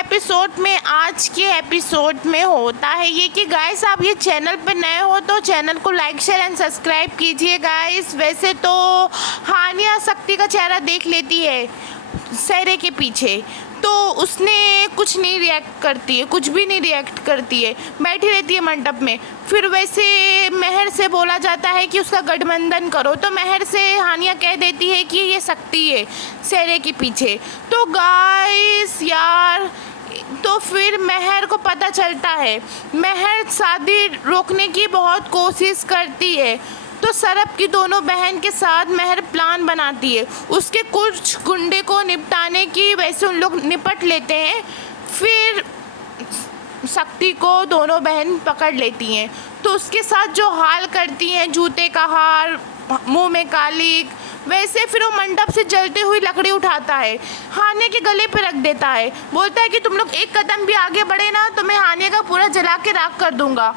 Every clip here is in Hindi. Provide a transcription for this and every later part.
आज के एपिसोड में होता है ये कि गाइस आप ये चैनल पर नए हो तो चैनल को लाइक शेयर एंड सब्सक्राइब कीजिए गाइस। वैसे तो हानिया शक्ति का चेहरा देख लेती है सहरे के पीछे, तो उसने कुछ नहीं रिएक्ट करती है, कुछ भी नहीं रिएक्ट करती है, बैठी रहती है मंडप में। फिर वैसे महर से बोला जाता है कि उसका गठबंधन करो, तो महर से हानिया कह देती है कि ये शक्ति है सहरे के पीछे। तो गाइस यार, तो फिर महर को पता चलता है, महर शादी रोकने की बहुत कोशिश करती है, तो सरब की दोनों बहन के साथ महर प्लान बनाती है उसके कुछ गुंडे को निपटाने की। वैसे उन लोग निपट लेते हैं, फिर शक्ति को दोनों बहन पकड़ लेती हैं, तो उसके साथ जो हाल करती हैं, जूते का हार, मुंह में कालिक, वैसे फिर वो मंडप से जलती हुई लकड़ी उठाता है, हानिया के गले पे रख देता है, बोलता है कि तुम लोग एक कदम भी आगे बढ़े ना तो मैं हानिया का पूरा जला के राख कर दूंगा।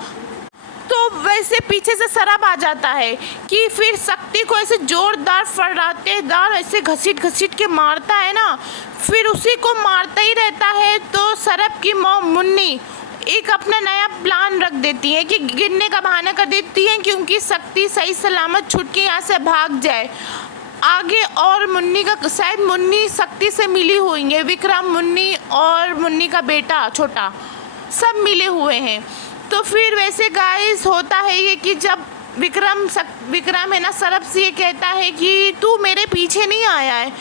तो वैसे पीछे से सरब आ जाता है कि फिर शक्ति को ऐसे जोरदार फर्रातेदार ऐसे घसीट घसीट के मारता है ना, फिर उसी को मारता ही रहता है। तो सरब की माँ मुन्नी एक अपना नया प्लान रख देती है कि गिरने का बहाना कर देती है क्योंकि शक्ति सही सलामत छुट के यहाँ से भाग जाए आगे। और मुन्नी का शायद मुन्नी शक्ति से मिली हुई है, विक्रम, मुन्नी और मुन्नी का बेटा छोटा सब मिले हुए हैं। तो फिर वैसे गाइस होता है ये कि जब विक्रम है ना सरब से ये कहता है कि तू मेरे पीछे नहीं आया है,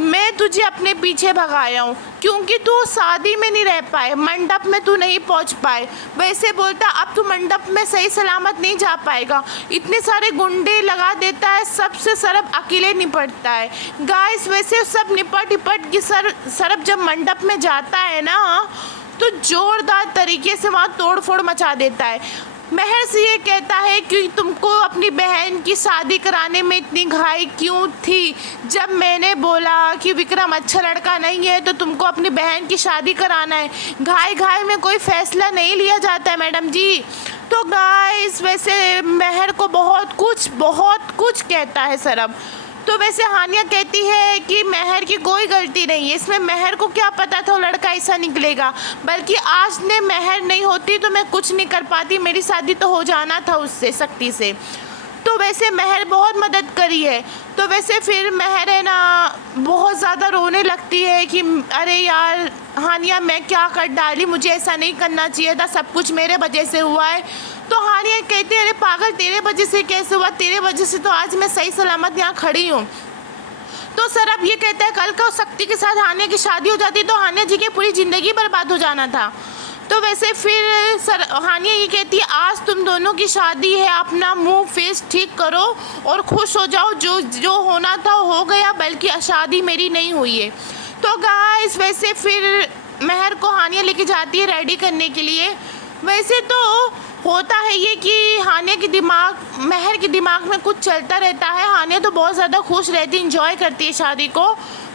मैं तुझे अपने पीछे भगाया हूँ क्योंकि तू शादी में नहीं रह पाए, मंडप में तू नहीं पहुँच पाए। वैसे बोलता अब तू मंडप में सही सलामत नहीं जा पाएगा, इतने सारे गुंडे लगा देता है, सबसे सरब अकेले निपटता है गाइस। वैसे सब निपट के सरब जब मंडप में जाता है ना तो जोरदार तरीके से वहाँ तोड़ फोड़ मचा देता है। महर से ये कहता है कि तुमको अपनी बहन की शादी कराने में इतनी घाई क्यों थी, जब मैंने बोला कि विक्रम अच्छा लड़का नहीं है तो तुमको अपनी बहन की शादी कराना है, घाई में कोई फैसला नहीं लिया जाता है मैडम जी। तो गाइस वैसे महर को बहुत कुछ कहता है सरब। तो वैसे हानिया कहती है कि महर की कोई गलती नहीं है, इसमें महर को क्या पता था वो लड़का ऐसा निकलेगा, बल्कि आज ने महर नहीं होती तो मैं कुछ नहीं कर पाती, मेरी शादी तो हो जाना था उससे, शक्ति से। तो वैसे महर बहुत मदद करी है। तो वैसे फिर महर है ना बहुत ज़्यादा रोने लगती है कि अरे यार हानिया मैं क्या कर डाली, मुझे ऐसा नहीं करना चाहिए था, सब कुछ मेरे वजह से हुआ है। तो हानिया कहती है अरे पागल तेरे वजह से कैसे हुआ, तेरे वजह से तो आज मैं सही सलामत यहाँ खड़ी हूँ। तो सरब ये कहता है कल को शक्ति के साथ हानिया की शादी हो जाती तो हानिया जी की पूरी ज़िंदगी बर्बाद हो जाना था। तो वैसे फिर हानिया ये कहती है आज तुम दोनों की शादी है, अपना मुंह फेस ठीक करो और खुश हो जाओ, जो होना था हो गया, बल्कि शादी मेरी नहीं हुई है। तो गाइस वैसे फिर महर को हानिया लेके जाती है रेडी करने के लिए। वैसे तो होता है ये कि महर के दिमाग में कुछ चलता रहता है, हानिया तो बहुत ज़्यादा खुश रहती है, इंजॉय करती है शादी को।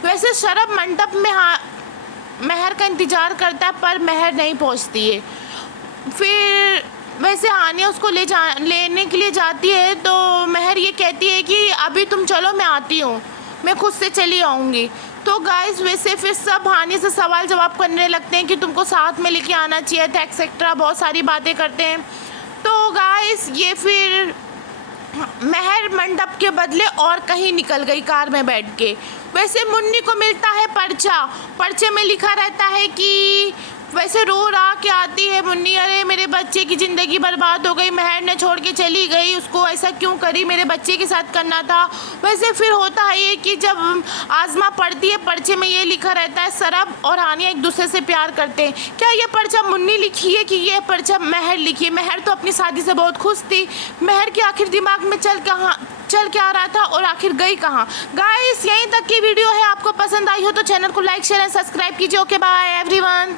वैसे सरब मंडप में महर का इंतज़ार करता है पर महर नहीं पहुंचती है। फिर वैसे हानिया उसको लेने के लिए जाती है, तो महर ये कहती है कि अभी तुम चलो मैं आती हूँ, मैं खुद से चली आऊँगी। तो गाइस वैसे फिर सब हानिया से सवाल जवाब करने लगते हैं कि तुमको साथ में लेके आना चाहिए था एक्सेट्रा, बहुत सारी बातें करते हैं। तो गाइस ये फिर महर मंडप के बदले और कहीं निकल गई कार में बैठ के। वैसे मुन्नी को मिलता है पर्चे में लिखा रहता है कि वैसे रो रहा के आती है मुन्नी, अरे मेरे बच्चे की ज़िंदगी बर्बाद हो गई, महर ने छोड़ के चली गई, उसको ऐसा क्यों करी, मेरे बच्चे के साथ करना था। वैसे फिर होता है ये कि जब आज़मा पढ़ती है पर्चे में ये लिखा रहता है सरब और हानिया एक दूसरे से प्यार करते हैं। क्या ये पर्चा मुन्नी लिखी है कि ये पर्चा महर लिखी है? महर तो अपनी शादी से बहुत खुश थी, महर के आखिर दिमाग में चल के आ रहा था और आखिर गई कहाँ? गाइस यहीं तक की वीडियो है, आपको पसंद आई हो तो चैनल को लाइक शेयर एंड सब्सक्राइब कीजिए। Okay bye everyone.